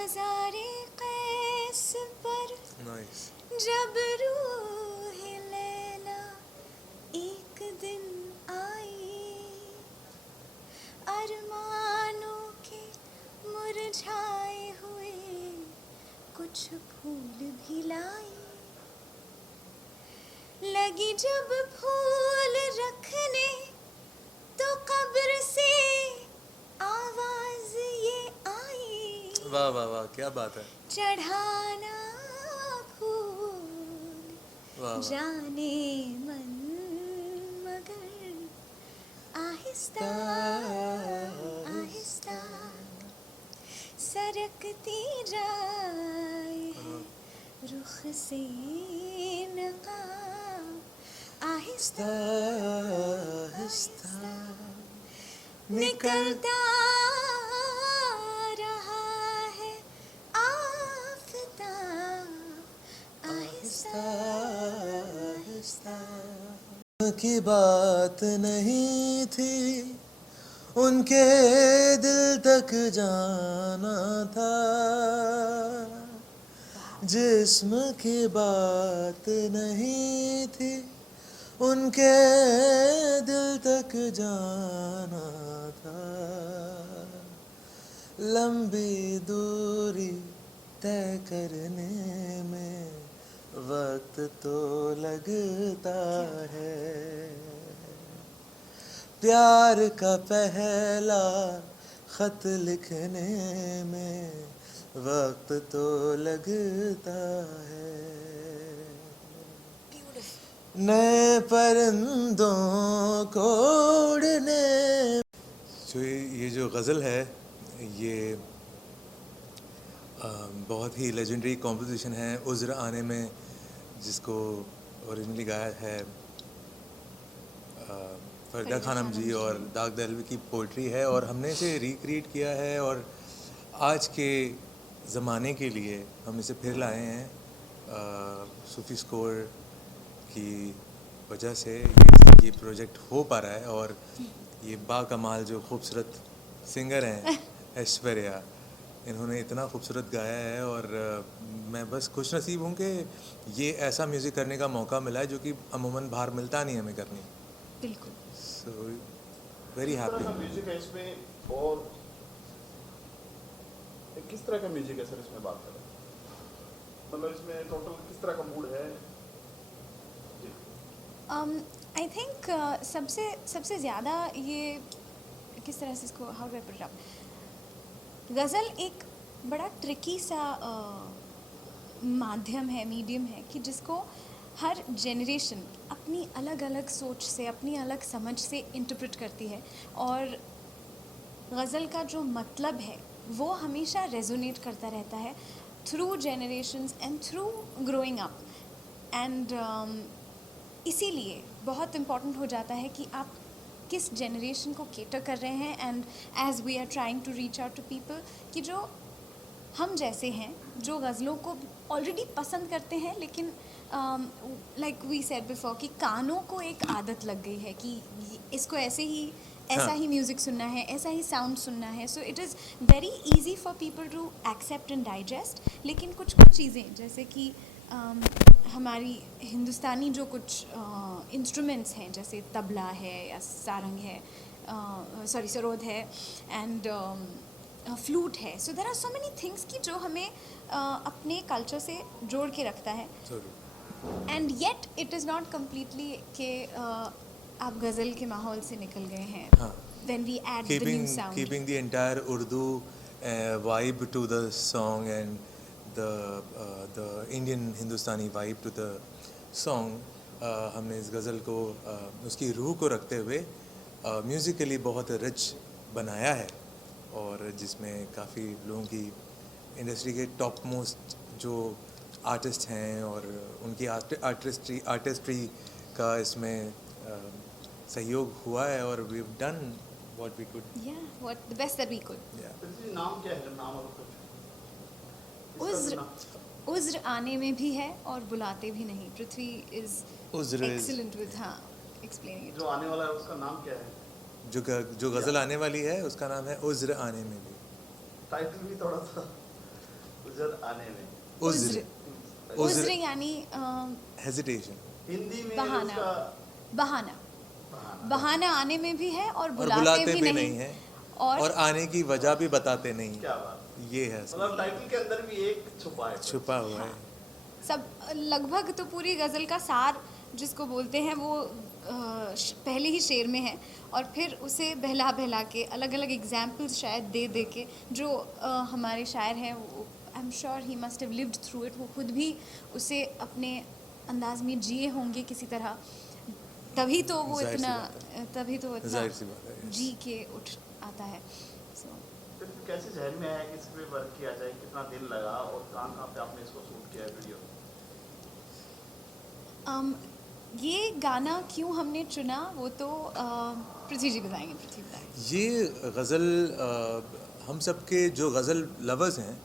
मज़ारे कैस पर नाइस। जब रूह लैला एक दिन आई, अरमानों के मुरझाए हुए कुछ फूल भी लाई। लगी जब फूल रखने तो कब्र से आवाज ये आई, वाह वाह वाह, क्या बात है। चढ़ाना फूल वाह वाह। जाने मन मगर आहिस्ता आहिस्ता सरकती जाए है रुख से नकाब, आहिस्ता आहिस्ता निकलता रहा है आफताब, आहिस्ता आहिस्ता। की बात नहीं थी, उनके दिल तक जाना था। जिस्म की बात नहीं थी, उनके दिल तक जाना था। लंबी दूरी तय करने में वक्त तो लगता है। प्यार का पहला खत लिखने में वक्त तो लगता है। नए परिंदों को उड़ने। तो ये जो गज़ल है ये बहुत ही लेजेंडरी कॉम्पोजिशन है उज़्र आने में, जिसको ओरिजिनली गाया है फरीदा खानम जी और दाग दहलवी की पोइट्री है, और हमने इसे रिक्रिएट किया है और आज के ज़माने के लिए हम इसे फिर लाए हैं। सूफी स्कोर की वजह से ये प्रोजेक्ट हो पा रहा है, और ये बाकमाल जो खूबसूरत सिंगर हैं ऐश्वर्या, इन्होंने इतना खूबसूरत गाया है, और मैं बस खुश नसीब हूँ कि ये ऐसा म्यूज़िक करने का मौका मिला है जो कि अमूमन बाहर मिलता नहीं हमें करने। बिल्कुल। So very happy. म्यूजिक है इसमें, और किस तरह का म्यूजिक है सर इसमें बात करें, मतलब इसमें टोटल किस तरह का मूड है? आई थिंक सबसे ज़्यादा ये किस तरह से इसको how do I put it up, ghazal एक बड़ा ट्रिकी सा माध्यम है, मीडियम है कि जिसको हर जनरेशन अपनी अलग अलग सोच से, अपनी अलग समझ से इंटरप्रेट करती है, और गज़ल का जो मतलब है वो हमेशा रेजोनेट करता रहता है through generations and through growing up. And इसीलिए बहुत इम्पॉर्टेंट हो जाता है कि आप किस जनरेशन को केटर कर रहे हैं, and as we are trying to reach out to people कि जो हम जैसे हैं, जो गज़लों को ऑलरेडी पसंद करते हैं, लेकिन लाइक वी सेड बिफोर कि कानों को एक आदत लग गई है कि इसको ऐसा ही म्यूज़िक सुनना है, ऐसा ही साउंड सुनना है। So it is very easy for people to accept and digest. लेकिन कुछ चीज़ें जैसे कि हमारी हिंदुस्तानी जो कुछ इंस्ट्रूमेंट्स हैं, जैसे तबला है या सारंग है, सरोद है, एंड फ्लूट है, so there are so many things कि जो हमें अपने कल्चर से जोड़ के रखता है। And yet it is not completely कि आप गज़ल के माहौल से निकल गए हैं। Then we add the new sound. Keeping the entire Urdu vibe to the song, and the Indian Hindustani vibe to the song. हमने इस गज़ल को उसकी रूह को रखते हुए म्यूज़िकली बहुत रिच बनाया है, और जिसमें काफ़ी लोगों की इंडस्ट्री के टॉप मोस्ट जो आर्टिस्ट हैं और उनकी आर्टिस्ट्री का इसमें सहयोग हुआ है, और we have done what we could. what the best that we could. नाम क्या है, नाम और कुछ उज़्र आने में भी है और बुलाते भी नहीं। Prithvi is excellent with explaining it. जो आने वाला है उसका नाम क्या है? जो गज़ल आने वाली है उसका नाम है उज़्र आने में भी। टाइटल भी थोड़ा सा उजर आने में उज्र उज्र यानी हेजिटेशन हिंदी में बहाना उसका बहाना बहाना। बहाना आने में भी है और और बुलाते भी नहीं है और और आने की वजह भी बताते नहीं। क्या बात, ये है सब मतलब टाइटल के अंदर भी एक छुपा है। छुपा हुआ है। सब लगभग तो पूरी गज़ल का सार जिसको बोलते हैं वो पहले ही शेर में है और फिर उसे बहला बहला के अलग अलग एग्जाम्पल्स शायद दे दे के जो हमारे शायर हैं वो I am sure he must have lived through it, वो खुद भी उसे अपने अंदाज में जिए होंगे किसी तरह, तभी तो वो जाहिर सी इतना बात तभी तो इतना जाहिर सी बात है। जी के उठ आता है। So, फिर कैसे जहन में आया कि इस पे वर्क किया जाए, कितना दिन लगा और कहाँ कहाँ पे आपने इसको शूट किया है वीडियो? ये गाना क्यों हमने चुना वो तो पृथ्वी जी बताएंगे। पृथ्वी बताएंगे। ये गज़ल हम सब के जो गज़ल लवर्स हैं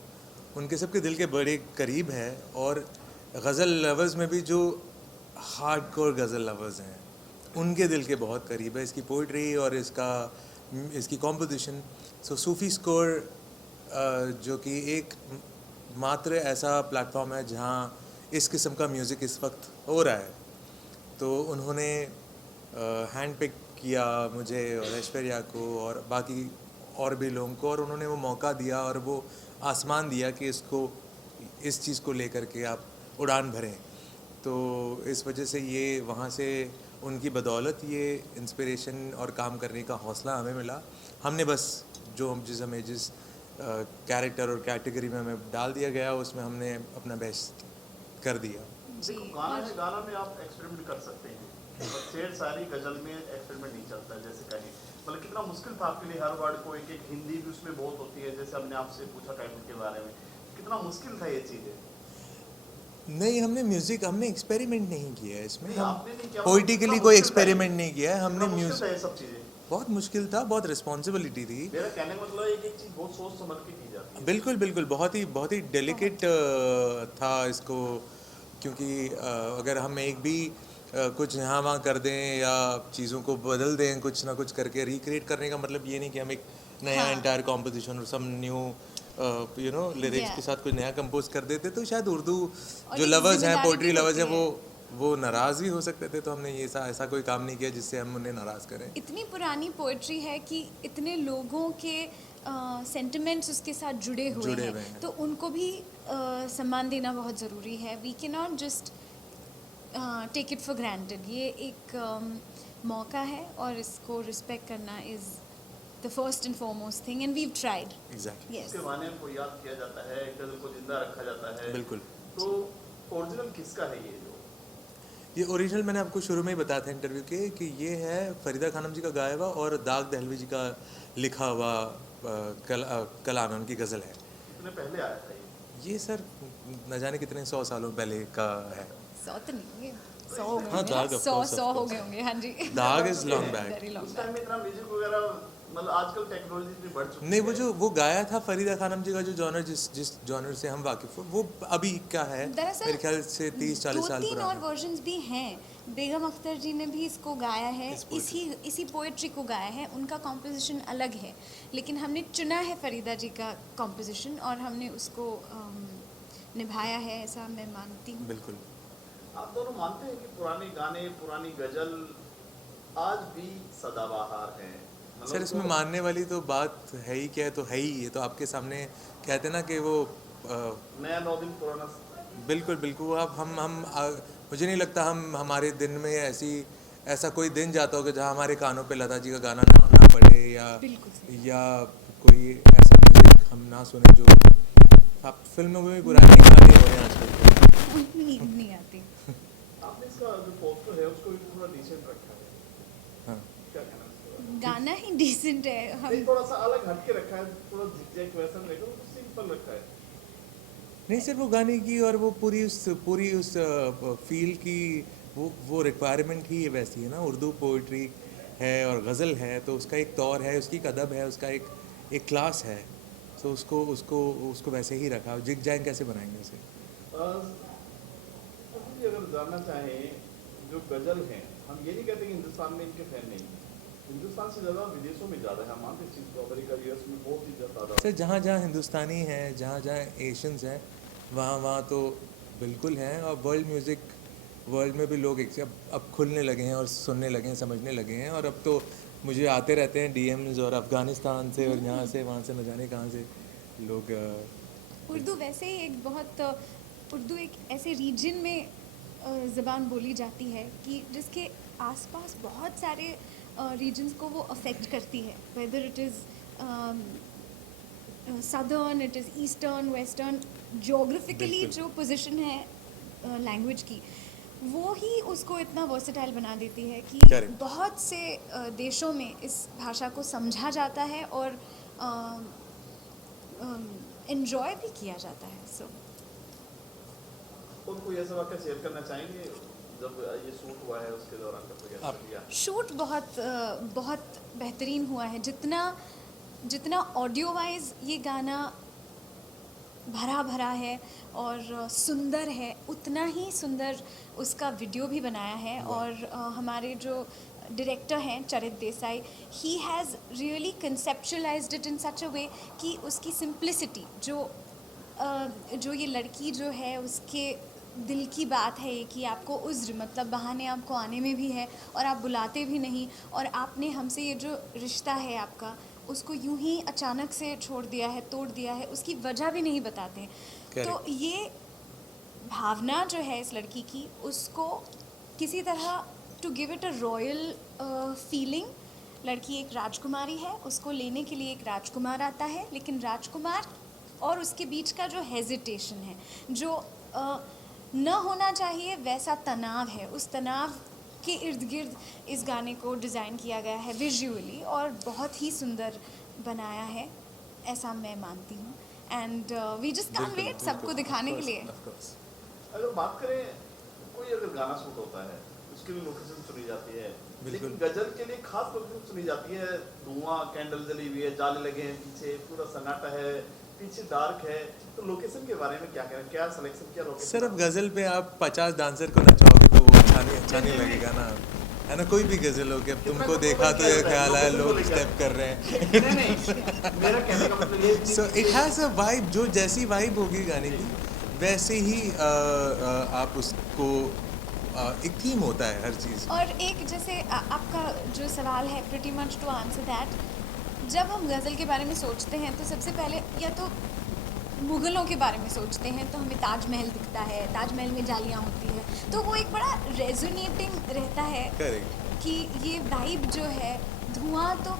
उनके सब के दिल के बड़े करीब है और गज़ल लवर्स में भी जो हार्डकोर गज़ल लवर्स हैं उनके दिल के बहुत करीब है इसकी पोइट्री और इसकी कॉम्पोजिशन। सो सूफ़ी स्कोर जो कि एक मात्र ऐसा प्लेटफॉर्म है जहाँ इस किस्म का म्यूज़िक इस वक्त हो रहा है, तो उन्होंने हैंड पिक किया मुझे और ऐश्वर्या को और बाकी और भी लोगों को और उन्होंने वो मौका दिया और वो आसमान दिया कि इस चीज़ को लेकर के आप उड़ान भरें। तो इस वजह से ये वहाँ से उनकी बदौलत ये इंस्पिरेशन और काम करने का हौसला हमें मिला। हमने बस जिस कैरेक्टर और कैटेगरी में हमें डाल दिया गया उसमें हमने अपना बेस्ट कर दिया। देखो गाना है, गाना में आप एक्सपेरिमेंट कर सकते हैं और शेर शायरी गजल में एक्सपेरिमेंट नहीं चलता। जैसे कहें मतलब कितना मुश्किल था आपके लिए हर वर्ड को एक एक हिंदी भी उसमें बहुत होती है, जैसे हमने आपसे पूछा टाइटल के बारे में, कितना मुश्किल था ये चीज़ें? नहीं, हमने एक्सपेरिमेंट नहीं किया है इसमें। नहीं, आपने नहीं किया, पोइटिकली कितना कोई मुश्किल था एक्सपेरिमेंट ये? नहीं किया है हमने। कितना मुश्किल म्यूजिक था ये सब चीज़ें? बहुत मुश्किल था, बहुत रिस्पॉन्सिबिलिटी थी। मेरा कहने का मतलब एक एक चीज़ बहुत सोच समझ के की जाती है। बिल्कुल बिल्कुल, बहुत ही डेलिकेट था इसको, क्योंकि अगर हम एक भी कुछ यहाँ वहाँ कर दें या चीज़ों को बदल दें कुछ ना कुछ करके रिक्रिएट करने का मतलब ये नहीं कि हम एक नया हाँ। एंटायर कॉम्पोजिशन और सम न्यू लिरिक्स Yeah. के साथ कुछ नया कंपोज कर देते तो शायद उर्दू और जो एक लवर्स हैं, जिम्मेदारी पोइट्री भी लवर्स हैं, होती वो नाराज़ भी हो सकते थे। तो हमने ये ऐसा कोई काम नहीं किया जिससे हम उन्हें नाराज़ करें। इतनी पुरानी पोइट्री है कि इतने लोगों के सेंटिमेंट्स उसके साथ जुड़े हुए जुड़े हैं, हुए हैं। तो उनको भी सम्मान देना बहुत ज़रूरी है। We can not just take it for granted. ये एक मौका है और इसको रिस्पेक्ट करना is the first and foremost thing and we tried. Exactly, yes, इसके माने को याद किया जाता है, गजल को जिंदा रखा जाता है। बिल्कुल। तो ओरिजिनल किसका है ये जो? ये ओरिजिनल मैंने आपको शुरू में ही बताया था इंटरव्यू के कि ये है फरीदा खानम जी का गाया हुआ और दाग दहलवी जी का लिखा हुआ कलाम है, उनकी गज़ल है। कितने पहले आया था ये सर न जाने कितने 100 सालों पहले का है। 100 तो नहीं है, 100 हो गए हाँ, होंगे, दाग, of 100 course, of 100 हो course. गए होंगे। हाँ जी, दाग is long back. Very long उस back. टाइम में इतना म्यूजिक वगैरह मतलब आजकल टेक्नोलॉजी इतनी बढ़ चुकी नहीं, है। वो गाया था फरीदा खानम जी का जो जॉनर जिस जॉनर से हम वाकिफ हो, वो अभी क्या है दरअसल मेरे ख्याल से 30-40 साल 2-3 और पुराना। वर्जन्स भी हैं। बेगम अख्तर जी ने भी इसको गाया है, इस poetry इसी पोएट्री को गाया है। उनका कॉम्पोजिशन अलग है, लेकिन हमने चुना है फरीदा जी का कॉम्पोजिशन और हमने उसको निभाया है, ऐसा मैं मानती हूँ। बिल्कुल। आप दोनों मानते हैं कि पुराने गाने, पुरानी गजल आज भी सदाबहार हैं? मतलब सर इसमें वो- मानने वाली तो बात है ही क्या है, तो है ही, ये तो आपके सामने कहते ना कि वो नया 9 दिन पुराना। बिल्कुल बिल्कुल। अब मुझे नहीं लगता हमारे दिन में ऐसा कोई दिन जाता होगा जहाँ हमारे कानों पे लता जी का गाना ना पड़े बिल्कुल या कोई ऐसा म्यूजिक हम ना सुने जो आप फिल्मों में भी पुराने गाने हो रहे हैं आजकल। नींद नहीं आती। आपने इसका जो पोस्टर है उसको भी थोड़ा डिसेंट रखा है, हाँ, क्या कहना है इसके बारे में? गाना ही डिसेंट है। नहीं, हम थोड़ा सा अलग हट के रखा है, थोड़ा zigzag वैसा नहीं रखा, वो सिंपल रखा है। नहीं सिर्फ वो गाने की और वो पूरी उस फील की वो रिक्वायरमेंट ही वैसी है ना। उर्दू पोइट्री है और गज़ल है तो उसका एक तौर है, उसकी एक अदब है, उसका एक क्लास है। तो उसको वैसे ही रखा। जिग जैंग कैसे बनाएंगे उसे? तो मुझे अगर जानना चाहें जो गजल हैं, हम ये नहीं कहते कि हिंदुस्तान में इनके फैन नहीं हैं। हिंदुस्तान से ज़्यादा विदेशों में ज़्यादा है, हम मानते हैं चीज़ को, अमेरिका यूएस में बहुत ही ज़्यादा। सर जहाँ जहाँ हिंदुस्तानी हैं, जहाँ जहाँ एशियंस हैं, वहाँ वहाँ तो बिल्कुल हैं। और वर्ल्ड में भी लोग अब खुलने लगे हैं और सुनने लगे हैं, समझने लगे हैं। और अब तो मुझे आते रहते हैं डीएम्स, और अफ़गानिस्तान से और यहाँ से वहाँ से न जाने कहाँ से लोग। उर्दू वैसे ही एक बहुत उर्दू एक ऐसे रीजन में ज़बान बोली जाती है कि जिसके आसपास बहुत सारे रीजन्स को वो अफेक्ट करती है, whether it is southern, it is eastern, western. Geographically बिल्कुल। जो पोजीशन है लैंग्वेज की, वो ही उसको इतना वर्सेटाइल बना देती है कि Correct. बहुत से देशों में इस भाषा को समझा जाता है और एन्जॉय भी किया जाता है। सो और कोई ऐसा वाक़या शेयर करना चाहेंगे जब ये शूट हुआ है उसके दौरान का कोई ऐसा आप- किया? शूट बहुत बेहतरीन हुआ है। जितना ऑडियो वाइज ये गाना भरा भरा है और सुंदर है, उतना ही सुंदर उसका वीडियो भी बनाया है। और हमारे जो डायरेक्टर हैं Charit Desai, he has really conceptualised it in such a way कि उसकी सिंप्लिसिटी जो ये लड़की जो है उसके दिल की बात है कि आपको उज़्र मतलब बहाने आपको आने में भी है और आप बुलाते भी नहीं, और आपने हमसे ये जो रिश्ता है आपका उसको यूं ही अचानक से छोड़ दिया है, तोड़ दिया है, उसकी वजह भी नहीं बताते हैं। तो Correct. ये भावना जो है इस लड़की की, उसको किसी तरह to give it a royal feeling, लड़की एक राजकुमारी है, उसको लेने के लिए एक राजकुमार आता है, लेकिन राजकुमार और उसके बीच का जो हेजिटेशन है, जो न होना चाहिए वैसा तनाव है, उस तनाव के इर्द गिर्द इस गाने को डिज़ाइन किया गया है विजुअली, और बहुत ही सुंदर बनाया है, ऐसा मैं मानती हूँ। एंड वी जस्ट कांट बिल्कुल, वेट सबको बिल्कुल, दिखाने of के course, लिए। of course. अगर बात करें, कोई अगर गाना शूट होता है उसके लिए लोकेशन चुनी जाती है, बिल्कुल। लेकिन गजल के लिए खास लोकेशन चुनी जाती है। धुआं, कैंडल जली हुई है, जाले लगे हैं पीछे, पूरा सन्नाटा है, पीछे डार्क है, तो लोकेशन के बारे में क्या कहना, क्या सिलेक्शन किया लोकेशन? सर अब गज़ल पे आप 50 डांसर को नचाओगे तो वो अच्छा नहीं लगेगा ना, है ना। कोई भी गज़ल हो कि अब तुमको देखा तो ये ख्याल आया लोग स्टेप कर रहे हैं। नहीं, मेरा कहने का मतलब ये so it has a vibe, जो जैसी वाइब होगी गाने की वैसे ही आप उसको एक थीम होता है हर चीज़। और एक जैसे आपका जो सवाल है, pretty much to answer that, जब हम गज़ल के बारे में सोचते हैं तो सबसे पहले या तो मुग़लों के बारे में सोचते हैं तो हमें ताजमहल दिखता है, ताजमहल में जालियाँ होती हैं, तो वो एक बड़ा रेजोनेटिंग रहता है करेक्ट। कि ये वाइब जो है, धुआं तो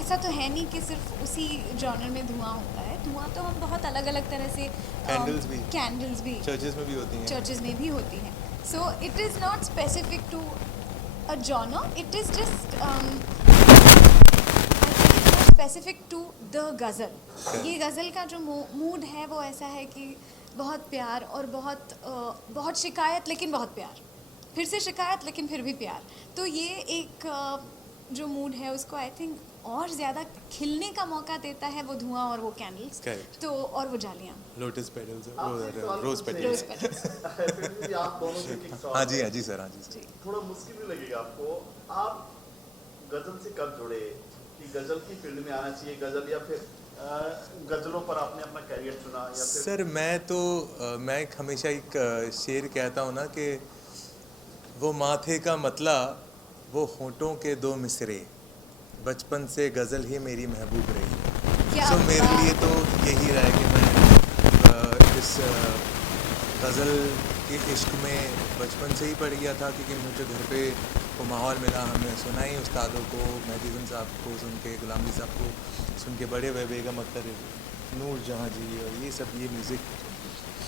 ऐसा तो है नहीं कि सिर्फ उसी जॉनर में धुआं होता है, धुआं तो हम बहुत अलग अलग तरह से कैंडल्स भी चर्चेस में भी होती हैं। चर्चेस में भी होती हैं। So it is not specific to a genre, it is just specific to the ghazal. ये गज़ल का जो मूड है वो ऐसा है कि बहुत प्यार और बहुत शिकायत लेकिन बहुत प्यार, फिर से शिकायत लेकिन फिर भी प्यार। तो ये एक जो मूड है उसको आई थिंक और ज़्यादा खिलने का मौका देता है वो धुआं और वो कैंडल्स, Correct. तो और वो जालियाँ, लोटस पेटल्स, आपसे एक सवाल रोज पूछे। Rose petals. पेटल्स। फिर भी आप दोनों के एक सवाल हाँ जी, है। हाँ जी सर, हाँ जी सर। थोड़ा मुश्किल भी लगेगा आपको, आप गजल से कब जुड़े कि गजल की फील्ड में आना चाहिए, गजल या फिर गजलों पर आपने अपना करियर चुना, या फिर? सर मैं हमेशा एक शेर कहता हूँ ना कि वो माथे का मतला, वो होठों के दो मिसरे, बचपन से गज़ल ही मेरी महबूब रही है। क्या सो मेरे बात। लिए तो यही रहा है कि मैं इस गज़ल के इश्क में बचपन से ही पड़ गया था, क्योंकि मुझे घर पे वो माहौल मिला, हमने सुना ही उस्तादों को, मेहदी हसन साहब को सुन के, गुलाम अली साहब को सुन के बड़े हुए, बेगम अख्तर, नूर जहाँ जी और ये सब ये म्यूज़िक,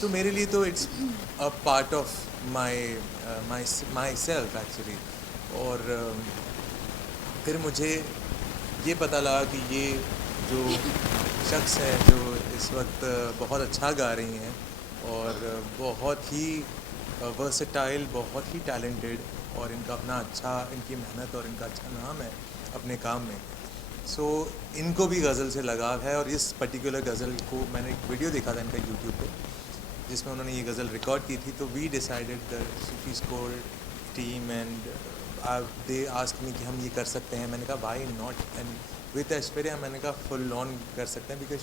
तो मेरे लिए तो it's a part of my self actually. और फिर मुझे ये पता लगा कि ये जो शख्स हैं जो इस वक्त बहुत अच्छा गा रही हैं और बहुत ही वर्सेटाइल, बहुत ही टैलेंटेड, और इनका अपना अच्छा, इनकी मेहनत और इनका अच्छा नाम है अपने काम में। सो इनको भी गज़ल से लगाव है, और इस पर्टिकुलर गज़ल को मैंने एक वीडियो देखा था इनका यूट्यूब पे जिसमें उन्होंने ये गज़ल रिकॉर्ड की थी। तो we decided the Sufi score team and they ask me कि हम ये कर सकते हैं, मैंने कहा why not, and with Aishwarya मैंने कहा फुल ऑन कर सकते हैं, because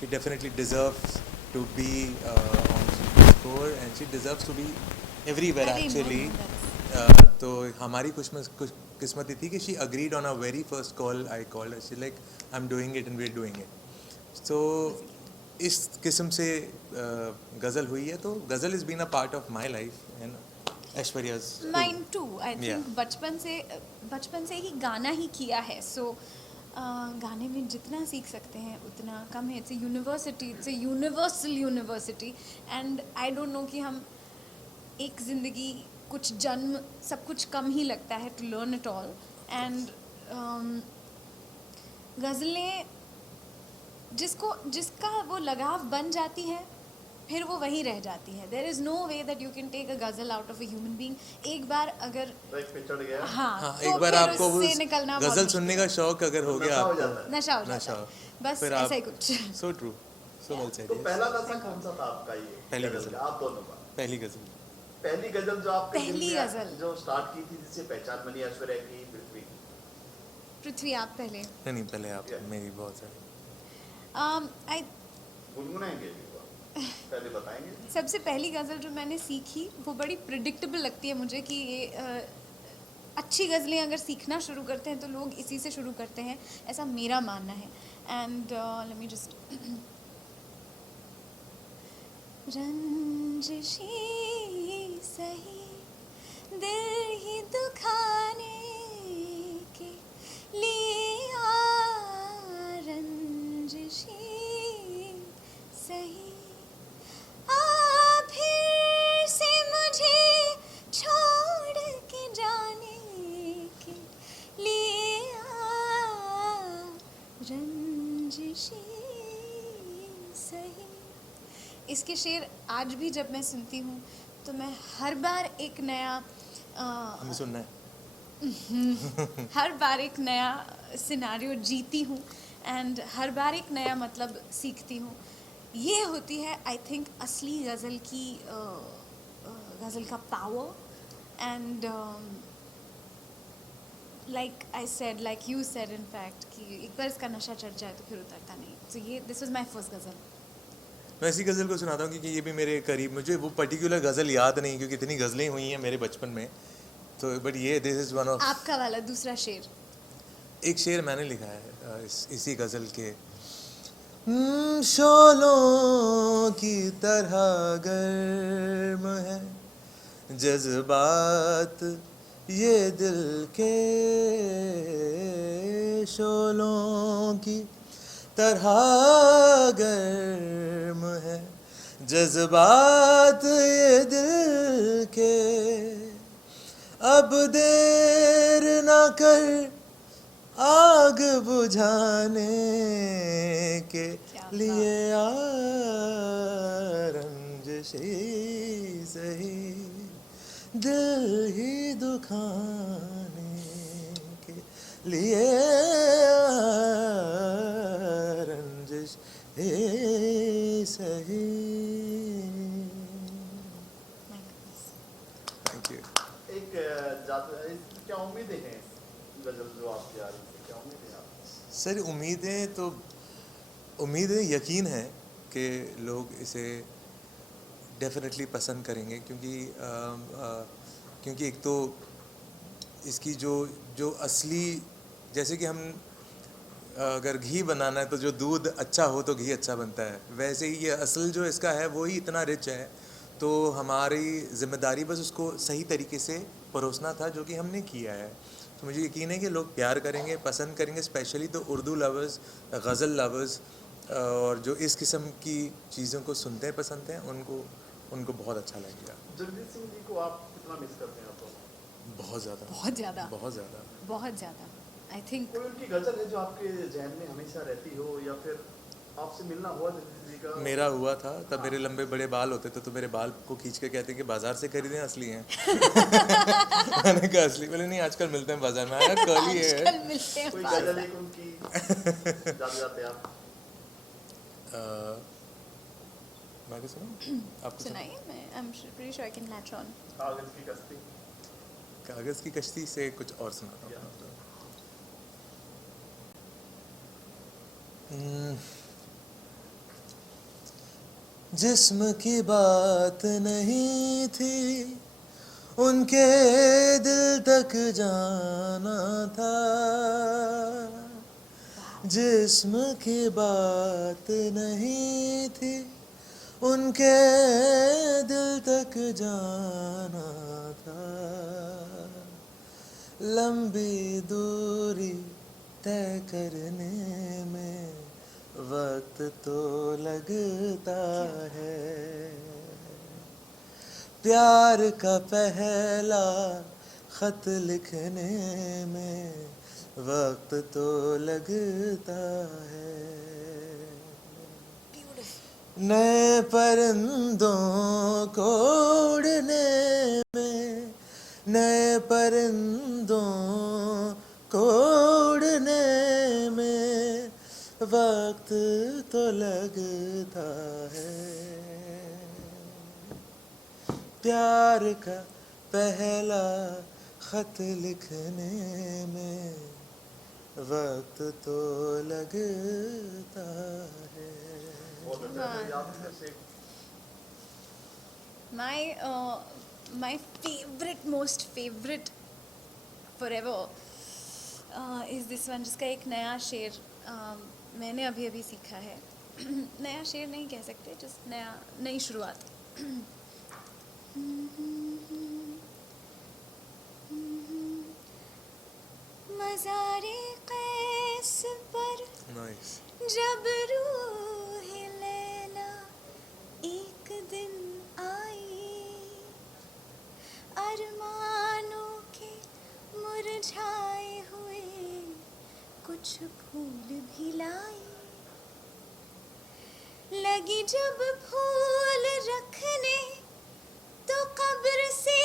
she definitely deserves to be on score and she deserves to be everywhere अरे एक्चुअली। no, तो हमारी किस्मती थी कि she agreed on a very first call I called, she like I am doing it and we are doing it. So इस किस्म से गज़ल हुई है, तो ghazal is been a part of my life and Aishwarya's too. Mine too I Yeah. Think बचपन से ही गाना ही किया है, सो गाने में जितना सीख सकते हैं उतना कम है। It's university, it's universal university, and I don't know कि हम एक ज़िंदगी कुछ जन्म सब कुछ कम ही लगता है to learn it all. And गज़लें जिसका वो लगाव बन जाती है फिर वो वहीं रह जाती है। There is no way that you can take a ghazal out of a human being. एक बार अगर ट्रैक पे चढ़ गया, हाँ हाँ, तो एक बार फिर आपको उससे निकलना बहुत गज़ल मुश्किल सुनने है। का शौक अगर हो गया नशा हो आपको, जाता है। नशा हो नशा जाता है, बस फिर ऐसा ही आप कुछ। So true, so well said. तो पहला नशा कौन सा था आपका ये पहली गजल गजल। का? आप दोनों का पहली गज़ल, पहली गजल जो आपके दिल पहली में गजल। जो स्टार्ट की थी, जिससे पहचान बनी ऐश्वर्या की, पृथ्वी। पृथ्वी आप पहले। नहीं पहले आप, Yeah. मेरी बहुत सारी। आई गुनगुनाएंगे भी वो? पहले बताएंगे। सबसे पहली गज़ल जो मैंने सीखी वो बड़ी प्रिडिक्टेबल लगती है मुझे कि ये अच्छी गज़लें अगर सीखना शुरू करते हैं तो लोग इसी से शुरू करते हैं, ऐसा मेरा मानना है। एंड लेट मी जस्ट रंजिशी सही दिल ही दुखाने के लिए रंजिशी सही फिर से मुझे छोड़ के जाने के लिए रंजिशी सही। इसके शेर आज भी जब मैं सुनती हूँ तो मैं हर बार एक नया हमें सुनना है। हर बार एक नया सिनारियो जीती हूँ एंड हर बार एक नया मतलब सीखती हूँ। ये होती है आई थिंक असली गज़ल की गज़ल का power. And like I said, like you said in fact, कि एक बार इसका नशा चढ़ जाए तो फिर उतरता नहीं। सो ये दिस वाज माय फर्स्ट गज़ल। मैं इसी गज़ल को सुनाता हूँ क्योंकि ये भी मेरे करीब, मुझे वो पर्टिकुलर गज़ल याद नहीं क्योंकि इतनी गज़लें हुई हैं मेरे बचपन में, तो बट ये दिस इज़ वन ऑफ। आपका वाला दूसरा शेर। एक शेर मैंने लिखा है इसी गज़ल के। शोलों की तरह गर्म है जज्बात ये दिल के, शोलों की तरह गर्म है जज्बात ये दिल के, अब देर ना कर आग बुझाने के लिए रंजिशी सही दिल ही दुखाने के लिए रंजिश सही। Thank you. एक क्या उम्मीदें हैं इस गजल जो आपकी आ रही है, क्या उम्मीदें हैं आपकी? सर उम्मीदें यकीन है कि लोग इसे डेफिनेटली पसंद करेंगे क्योंकि एक तो इसकी जो असली, जैसे कि हम अगर घी बनाना है तो जो दूध अच्छा हो तो घी अच्छा बनता है, वैसे ही ये असल जो इसका है वो ही इतना रिच है, तो हमारी ज़िम्मेदारी बस उसको सही तरीके से परोसना था, जो कि हमने किया है। तो मुझे यकीन है कि लोग प्यार करेंगे, पसंद करेंगे, स्पेशली तो उर्दू लवर्स, गज़ल लवर्स, और जो इस किस्म की चीज़ों को सुनते हैं, पसंद हैं, उनको बहुत अच्छा लगेगा। जगजीत सिंह जी को आप कितना मिस करते हैं आपको? बहुत ज़्यादा, बहुत ज़्यादा, बहुत ज़्यादा। बहुत ज़्यादा। आई थिंक कोई उनकी गजल है जो आपके जहन में हमेशा रहती हो, या फिर आपसे मिलना हुआ जगजीत जी का? मेरा हुआ था तब मेरे लंबे बड़े बाल होते थे, तो मेरे बाल को खींच के कहते हैं कि बाजार से खरीदे असली हैं। मैंने कहा असली, बोले नहीं आजकल मिलते हैं बाजार में, आया कर्ली है। आजकल मिलते हैं कोई बाजार। गजल एक उनकी जाते आप? मैं सुनाऊं? आपको सुनाइए, मैं I am pretty sure I can latch on. कागज की कश्ती। कागज़ की कश्ती से कुछ और सुनाता हूँ आपको। जिस्म की बात नहीं थी, उनके दिल तक जाना था। जिस्म की बात नहीं थी, उनके दिल तक जाना था। लंबी दूरी तय करने में वक्त तो लगता है। प्यार का पहला खत लिखने में वक्त तो लगता है। नए परिंदों को उड़ने में, नए परिंदों को उड़ने में वक्त तो लगता है। प्यार का पहला खत लिखने में वक्त तो लगता है। बहुत अच्छा है याद से My favorite, most favorite forever is this one, जिसका एक नया शेर मैंने अभी अभी सीखा है। नया शेर नहीं कह सकते, जस्ट नई शुरुआत। मज़ारे कैस पर नाइस। जब रूह लैला एक दिन आई, अरमानों के मुरझाए हुए कुछ फूल भी लाई। लगी जब फूल रखने तो कब्र से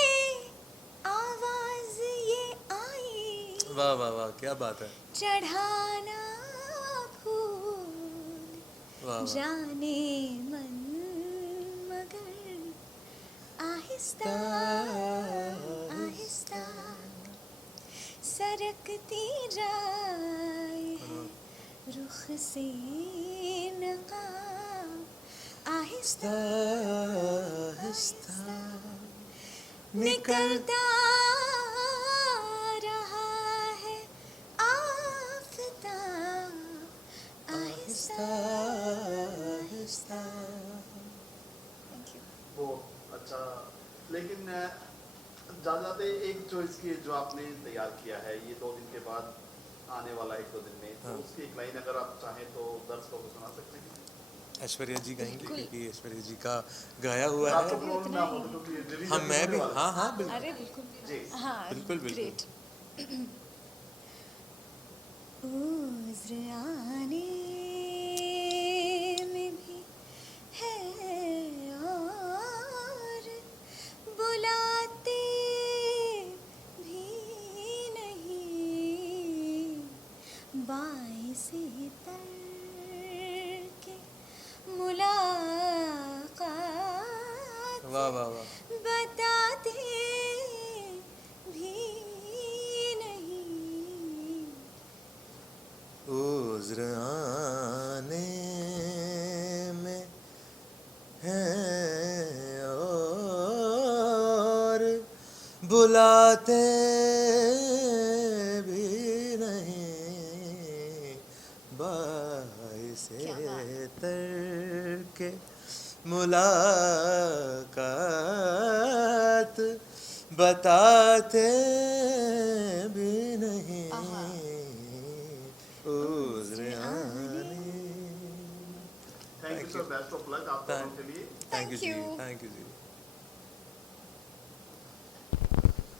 आवाज ये आई, वाह वाह वाह, क्या बात है। चढ़ाना फूल वाह वाह। जाने मन मगर आहिस्ता आहिस्ता सरकती जाए है रुख से नकाब, आहिस्ता आहिस्ता निकलता रहा है आफताब, आहिस्ता आहिस्ता। Thank you. वो अच्छा, लेकिन जाते एक जो इसकी जो आपने तैयार किया है ये 2 दिन के बाद आने वाला 1-2 दिन में, तो हाँ। उसकी एक लाइन अगर आप चाहें तो दर्शकों को सुना सकते हैं। ऐश्वर्या जी गाएंगे बिल्कुल। क्योंकि ऐश्वर्या जी का गाया हुआ आप है। तो बोल ना हो तो क्योंकि रिलीज हाँ अभी मैं होने भी, वाला है। हाँ हाँ बिल्कुल। अरे बिल्कुल जी हाँ बिल्कुल, बिल्कुल। ग्रेट। उज़्र आने में भी है और बुलाते भी नहीं, बाइसे तरके मुलाकात वाह वाह वाह। बताते भी नहीं। उज़्र आने में है और बुलाते भी नहीं, बाइसे क्या बात। तरके मुलाकात बताते भी नहीं, आहा। उज़्र आने। Thank you sir, best of luck आप दोनों के लिए। थैंक यू Thank जी, you. Thank you ji.